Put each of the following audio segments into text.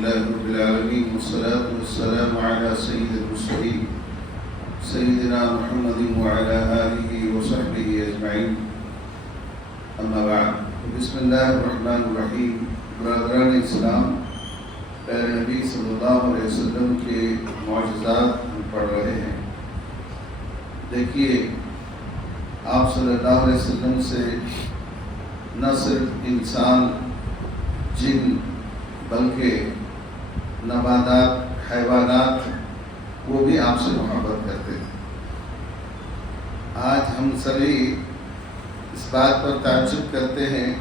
لله رب العالمين والصلاة والسلام على سيد المرسلين سيدنا محمد وعلى آله وصحبه أجمعين أما بعد بسم الله الرحمن الرحیم. برادران اسلام، پیارے نبی صلی اللہ علیہ وسلم کے معجزات ہم پڑھ رہے ہیں. دیکھیے، آپ صلی اللہ علیہ وسلم سے نہ صرف انسان، جن، بلکہ نباتات، حیوانات، وہ بھی آپ سے محبت کرتے تھے. آج ہم سبھی اس بات پر تعجب کرتے ہیں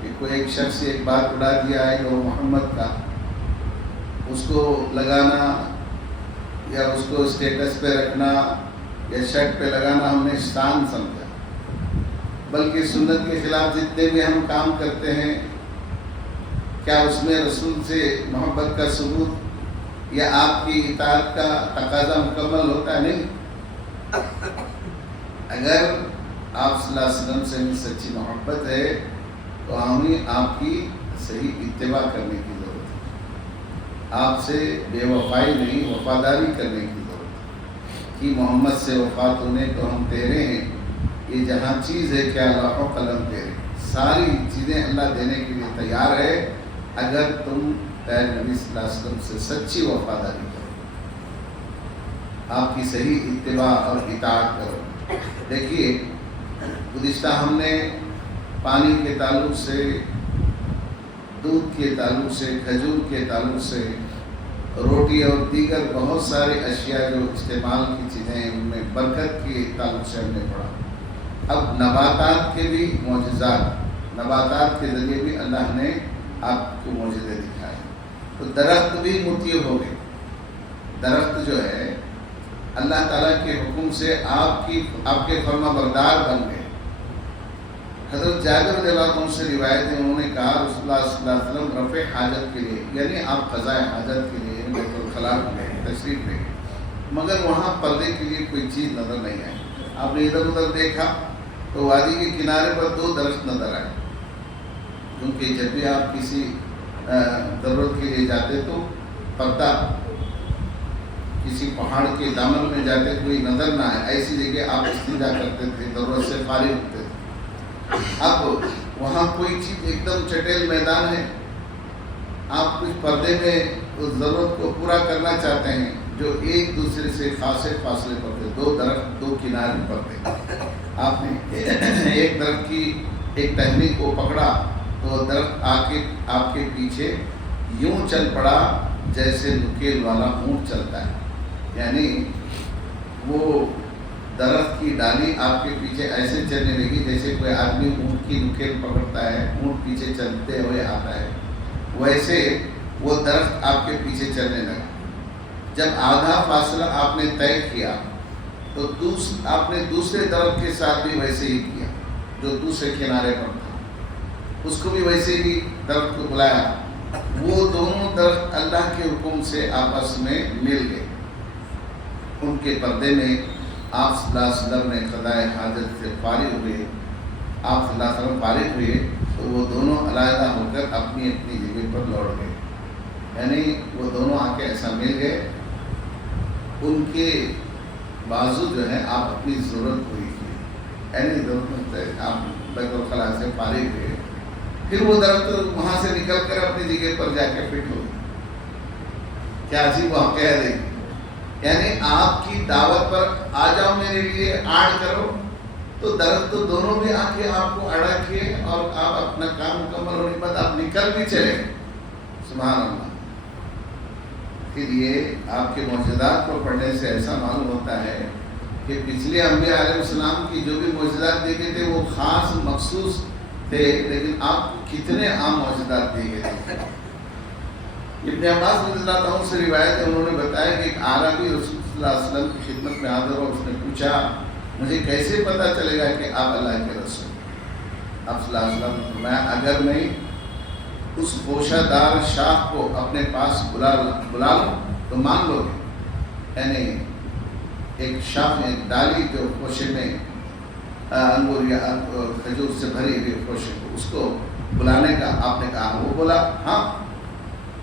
کہ کوئی ایک شخص ایک بات اڑا دیا ہے کہ وہ محمد کا، اس کو لگانا یا اس کو اسٹیٹس پہ رکھنا یا شرٹ پہ لگانا ہم نے شان سمجھا. بلکہ سنت کے خلاف جتنے بھی ہم کام کرتے ہیں، کیا اس میں رسول سے محبت کا ثبوت یا آپ کی اطاعت کا تقاضا مکمل ہوتا ہے؟ نہیں. اگر آپ صلی اللہ علیہ وسلم سے سچی محبت ہے تو ہمیں آپ کی صحیح اتباع کرنے کی ضرورت ہے. آپ سے بے وفائی نہیں، وفاداری کرنے کی ضرورت ہے کہ محمد سے وفا تو نے تو ہم تیرے ہیں. یہ جہاں چیز ہے کیا لوح و قلم تیرے، ساری چیزیں اللہ دینے کے لیے تیار ہے اگر تم پیارے نبی صلی اللہ علیہ وسلم سے سچی وفاداری کرو، آپ کی صحیح اتباع اور اطاعت کرو. دیکھیے، گزشتہ ہم نے پانی کے تعلق سے، دودھ کے تعلق سے، کھجور کے تعلق سے، روٹی اور دیگر بہت سارے اشیاء جو استعمال کی چیزیں ہیں ان میں برکت کے تعلق سے ہم نے پڑھا. اب نباتات کے بھی معجزات، نباتات کے ذریعے بھی اللہ نے آپ کو معجزے دکھائے. تو درخت بھی مطیع ہو گئے. درخت جو ہے اللہ تعالیٰ کے حکم سے آپ کے فرما بردار بن گئے. حضرت جابر رضی اللہ عنہ سے روایت ہے، انہوں نے کہا رسول اللہ صلی اللہ علیہ وسلم رفع حاجت کے لیے، یعنی آپ قضاء حاجت کے لیے بیت الخلاء میں تشریف لے گئے، مگر وہاں پردے کے لیے کوئی چیز نظر نہیں آئی. آپ نے ادھر ادھر دیکھا تو وادی کے کنارے پر 2 درخت نظر آئے، کیونکہ جب بھی آپ کسی ضرورت کے لیے جاتے تو پردہ، کسی پہاڑ کے دامن میں جاتے کوئی نظر نہ آئے، ایسی جگہ آپ استنجا کرتے تھے، ضرورت سے فارغ ہوتے تھے. اب وہاں کوئی چیز ایک دم چٹیل میدان ہے، آپ کچھ پردے میں اس ضرورت کو پورا کرنا چاہتے ہیں جو ایک دوسرے سے خاصے فاصلے پر تھے. 2 درخت 2 کنارے پر تھے. آپ نے ایک درخت کی ایک ٹہنی کو پکڑا تو درخت آپ کے پیچھے یوں چل پڑا جیسے نکیل والا اونٹ چلتا ہے. یعنی وہ درخت کی ڈالی آپ کے پیچھے ایسے چلنے لگی جیسے کوئی آدمی اونٹ کی نکیل پکڑتا ہے، اونٹ پیچھے چلتے ہوئے آتا ہے، ویسے وہ درخت آپ کے پیچھے چلنے لگا. جب آدھا فاصلہ آپ نے طے کیا تو آپ نے دوسرے درخت کے ساتھ بھی ویسے ہی کیا جو دوسرے کنارے پر تھا، اس کو بھی ویسے ہی درخت کو بلایا. وہ دونوں درخت اللہ کے حکم سے آپس میں مل گئے. ان کے پردے میں آپ صلی اللہ علیہ وسلم نے قضاء حاجت سے فارغ ہوئے، آپ صلی اللہ علیہ وسلم فارغ ہوئے تو وہ دونوں علیحدہ ہو کر اپنی اپنی جگہ پر لوٹ گئے. یعنی وہ دونوں آ کے ایسا مل گئے، ان کے بازو جو ہے آپ اپنی ضرورت پوری کی، یعنی ضرورت آپ بیت الخلاء سے فارغ ہوئے. پھر وہ درخت وہاں سے نکل کر اپنی جگہ پر جا کے فٹ ہو گئے. کیا عجیب واقعہ ہے. دیکھیں، یعنی آپ کی دعوت پر آ جاؤ، میرے لیے آڑ کرو، تو درخت تو دونوں بھی آ کے آپ کو اڑا کیے اور آپ اپنا کام مکمل ہونے کے بعد آپ نکل بھی چلے. سبحان اللہ. پھر یہ آپ کے معجزات کو پڑھنے سے ایسا معلوم ہوتا ہے کہ پچھلے انبیاء علیہ السلام کی جو بھی معجزات دیے گئے تھے وہ خاص مخصوص تھے، لیکن آپ کو کتنے عام معجزات دیے گئے تھے. ابن عباس رضی اللہ عنہ سے روایت ہے، انہوں نے بتایا کہ ایک عربی رسول صلی اللہ علیہ وسلم کی خدمت میں حاضر ہوا. اس نے پوچھا مجھے کیسے پتہ چلے گا کہ آپ اللہ کے رسول؟ آپ صلی اللہ علیہ وسلم نے فرمایا اگر میں اس گوشہ دار شاخ کو اپنے پاس بلا لوں تو مان لو گے. یعنی ایک شاخ، ایک ڈالی جو گوشے میں انگور یا کھجور سے بھری ہوئی گوشے کو، اس کو بلانے کا آپ نے کہا. وہ بولا ہاں.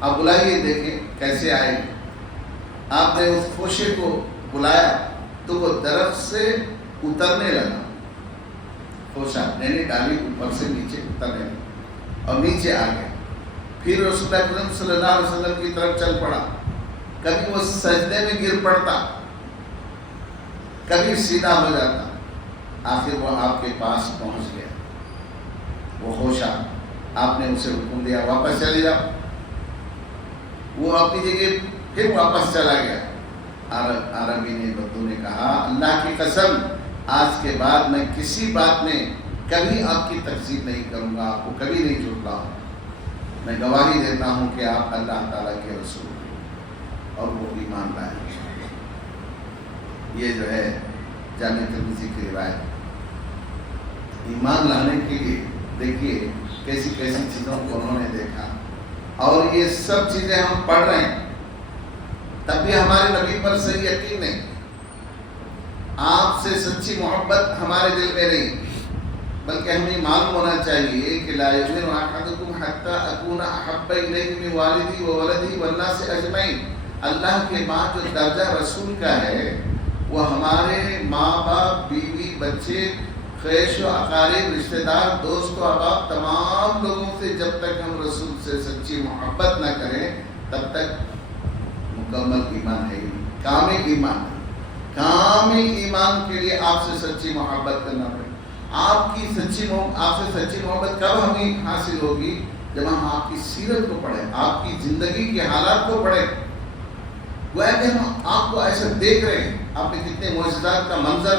آپ بلائیے دیکھیں کیسے آئے. آپ نے اس خوشے کو بلایا تو وہ درخت سے اترنے لگا. خوشہ یعنی ڈالی اوپر سے نیچے اترنے لگا اور نیچے آ گیا. پھر رسول اللہ اکرم صلی اللہ علیہ وسلم کی طرف چل پڑا. کبھی وہ سجدے میں گر پڑتا, کبھی سیدھا ہو جاتا. آخر وہ آپ کے پاس پہنچ گیا. وہ خوشہ, آپ نے اسے حکم دیا واپس چلے جاؤ. وہ اپنی جگہ پھر واپس چلا گیا. عربی نے, بدو نے کہا اللہ کی قسم آج کے بعد میں کسی بات میں کبھی آپ کی تکذیب نہیں کروں گا, آپ کو کبھی نہیں جھٹلاؤں. میں گواہی دیتا ہوں کہ آپ اللہ تعالیٰ کے رسول ہیں اور وہ ایمان لائے. یہ جو ہے جامع ترمذی کی روایت. ایمان لانے کے لیے دیکھیے کیسی کیسی چیزوں کو انہوں نے دیکھا. اور یہ سب چیزیں ہم پڑھ رہے ہیں تب بھی ہمارے نبی پر صحیح یقین نہیں, آپ سے سچی محبت ہمارے دل میں نہیں, بلکہ ہمیں معلوم ہونا چاہیے کہ لا یؤمن احدکم حتی اکون احب الیہ من والدی و ولدی والناس اجمعین. اللہ کے بعد جو درجہ رسول کا ہے وہ ہمارے ماں باپ, بیوی, بچے, خیش و اقارب, رشتہ دار, دوست و احباب, تمام لوگوں سے جب تک ہم رسول سے سچی محبت نہ کریں تب تک مکمل ایمان ہے. کامل ایمان ہے. کامل ایمان کے لیے آپ سے سچی محبت کرنا پڑے. آپ سے سچی محبت کب ہمیں حاصل ہوگی؟ جب ہم آپ کی سیرت کو پڑھیں, آپ کی زندگی کے حالات کو پڑھیں. گویا کہ ہم آپ کو ایسے دیکھ رہے ہیں, آپ نے کتنے معجزات کا منظر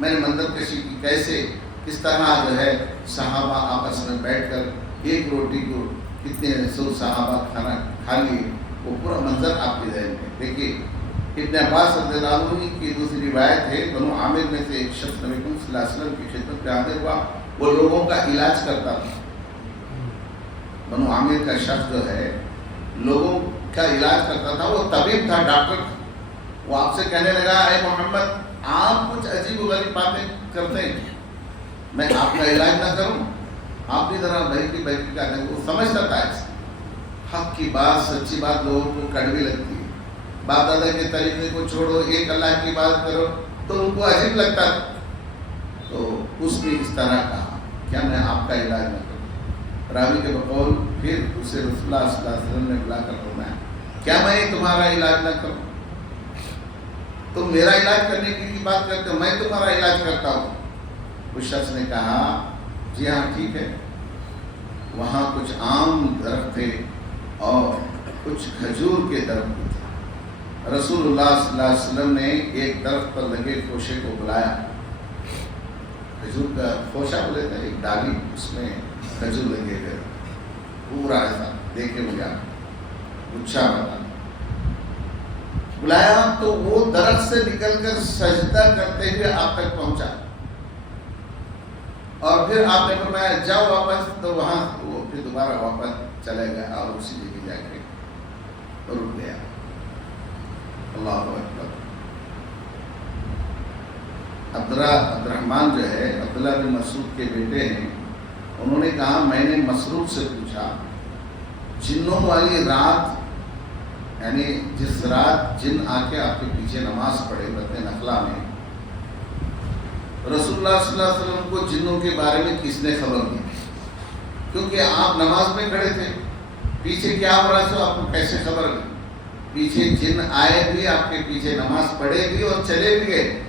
میں نے منظر کشی کی, کیسے کس طرح جو ہے صحابہ آپس میں بیٹھ کر ایک روٹی کو کتنے سو صحابہ کھانا کھا لیے. وہ پورا منظر آپ کے ذہن میں. دیکھیے ابن عباس رضی اللہ عنہ کی دوسری روایت ہے, بنو عامر میں سے ایک شخص نبی کریم صلی اللہ علیہ وسلم کی خدمت میں حاضر ہوا. وہ لوگوں کا علاج کرتا تھا. بنو عامر کا شخص جو ہے لوگوں کا علاج کرتا تھا. وہ طبیب تھا, ڈاکٹر تھا. وہ آپ سے کہنے لگا اے محمد آپ کچھ عجیب و غریب باتیں کرتے ہیں, میں آپ کا علاج نہ کروں؟ آپ کی طرح بہکی کا نہیں. وہ سمجھتا تھا ایسا حق کی بات, سچی بات لوگوں کو کڑوی لگتی ہے. باپ دادا کے طریقے کو چھوڑو, ایک اللہ کی بات کرو, تو ان کو عجیب لگتا تھا. تو اس نے اس طرح کہا کیا میں آپ کا علاج نہ کروں؟ راوی کے بقول پھر اسے رسول اللہ صلی اللہ علیہ وسلم نے بلا کر فرمایا کیا میں تمہارا علاج نہ کروں؟ تم میرا علاج کرنے کی بات کرتے ہو, میں تمہارا علاج کرتا ہوں. اس شخص نے کہا جی ہاں ٹھیک ہے. وہاں کچھ آم درخت تھے اور کچھ کھجور کے درخت تھے. رسول اللہ صلی اللہ علیہ وسلم نے ایک درخت پر لگے خوشے کو بلایا. کھجور کا خوشہ بولے تھے, ایک ڈالی, اس میں کھجور لگے گئے پورا ایسا. دیکھے مجھے گچھا بتا بلایا تو وہ درخت سے نکل کر سجدہ کرتے ہوئے آپ تک پہنچا. اور پھر آپ نے فرمایا جاؤ واپس. تو وہاں وہ پھر دوبارہ واپس چلے گیا اور اسی جگہ جا کے رک گیا. اللہ اکبر. عبدالرحمن جو ہے عبداللہ بن مسعود کے بیٹے ہیں, انہوں نے کہا میں نے مسروق سے پوچھا جنوں والی رات, یعنی جس رات جن آ کے آپ کے پیچھے نماز پڑھے رتن نخلا میں, رسول اللہ صلی اللہ علیہ وسلم کو جنوں کے بارے میں کس نے خبر دی؟ کیونکہ آپ نماز میں کھڑے تھے, پیچھے کیا ہو رہا تھا آپ کو کیسے خبر دی؟ پیچھے جن آئے بھی, آپ کے پیچھے نماز پڑھے بھی اور چلے بھی گئے,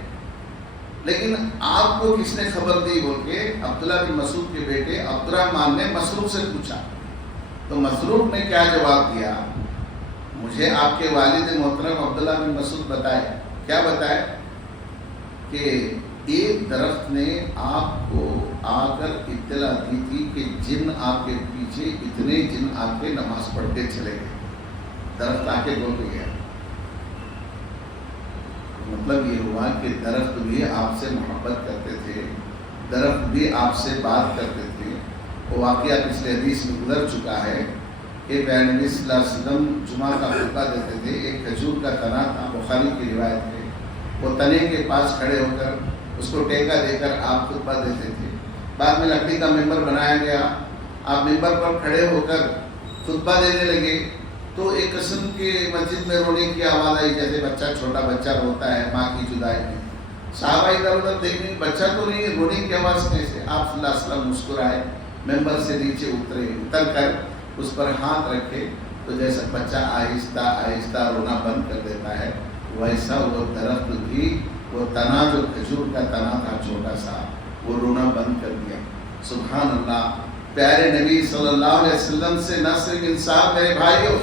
لیکن آپ کو کس نے خبر دی بول کے عبداللہ بن مسعود کے بیٹے عبدالرحمن نے مسروق سے پوچھا. تو مسروق نے کیا جواب دیا؟ مجھے آپ کے والد محترم عبداللہ بن مسعود بتائے. کیا بتائے؟ کہ ایک درخت نے آپ کو آ کر اطلاع دی تھی کہ جن آپ کے پیچھے اتنے جن آ کے نماز پڑھتے چلے گئے. درخت آ کے بول گیا. مطلب یہ ہوا کہ درخت بھی آپ سے محبت کرتے تھے, درخت بھی آپ سے بات کرتے تھے. وہ واقعہ پچھلے حدیث میں گزر چکا ہے کہ نبی صلی اللہ علیہ وسلم جمعہ کا خطبہ دیتے تھے. ایک کھجور کا تنا تھا, بخاری کی روایت ہے. وہ تنے کے پاس کھڑے ہو کر اس کو ٹیکا دے کر آپ خطبہ دیتے تھے. بعد میں لکڑی کا ممبر بنایا گیا, آپ ممبر پر کھڑے ہو کر خطبہ دینے لگے. تو ایک قسم کے مسجد میں رونے کی آواز آئی، جیسے بچہ چھوٹا بچہ روتا ہے ماں کی جدائی میں. صحابہ ادھر ادھر دیکھنے، بچہ تو نہیں، رونے کی آواز کیسے؟ آپ صلی اللہ علیہ وسلم مسکرائے، ممبر سے نیچے اتر کر اس پر ہاتھ رکھے، تو جیسا بچہ آہستہ آہستہ رونا بند کر دیتا ہے، ویسا وہ درخت بھی، وہ تنا جو کھجور کا تنا تھا چھوٹا سا، وہ رونا بند کر دیا. سبحان اللہ. پیارے نبی صلی اللہ علیہ وسلم سے نہ صرف انصاف میرے بھائیوں،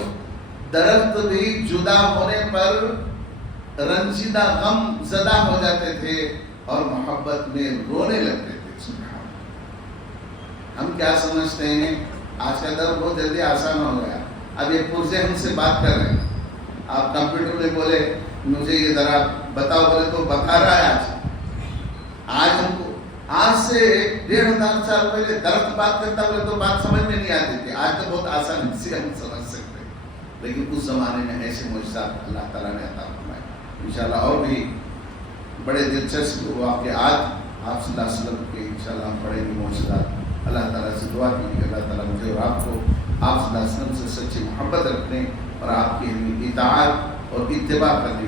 درخت بھی جدا ہونے پر رنجیدہ غم زدہ ہو جاتے تھے اور محبت میں رونے لگتے تھے. سبحان اللہ. ہم کیا سمجھتے ہیں آج کا دور بہت جلدی آسان ہو گیا. اب یہ پرزے ہم سے بات کر رہے ہیں، آپ کمپیوٹر میں بولے مجھے یہ ذرا بتاؤ، بولے تو بتا رہا ہے. آج ہم کو آج سے 1500 سال پہلے درخت بات کرتا بولے تو بات سمجھ میں نہیں آتی تھی. آج تو بہت آسان سے ہم سمجھ سکتے ہیں، لیکن اس زمانے میں ایسے معجزات اللہ تعالیٰ نے عطا فرمائے. انشاءاللہ اور بھی بڑے دلچسپ واقعات آپ صلی اللہ علیہ وسلم کے انشاءاللہ ہم پڑھیں گے معجزات. اللہ تعالیٰ سے دعا کی کہ اللہ تعالیٰ مجھے اور آپ کو آپ صلی اللہ علیہ وسلم سے سچی محبت رکھنے اور آپ کی اطاعت اور اتباع کرنے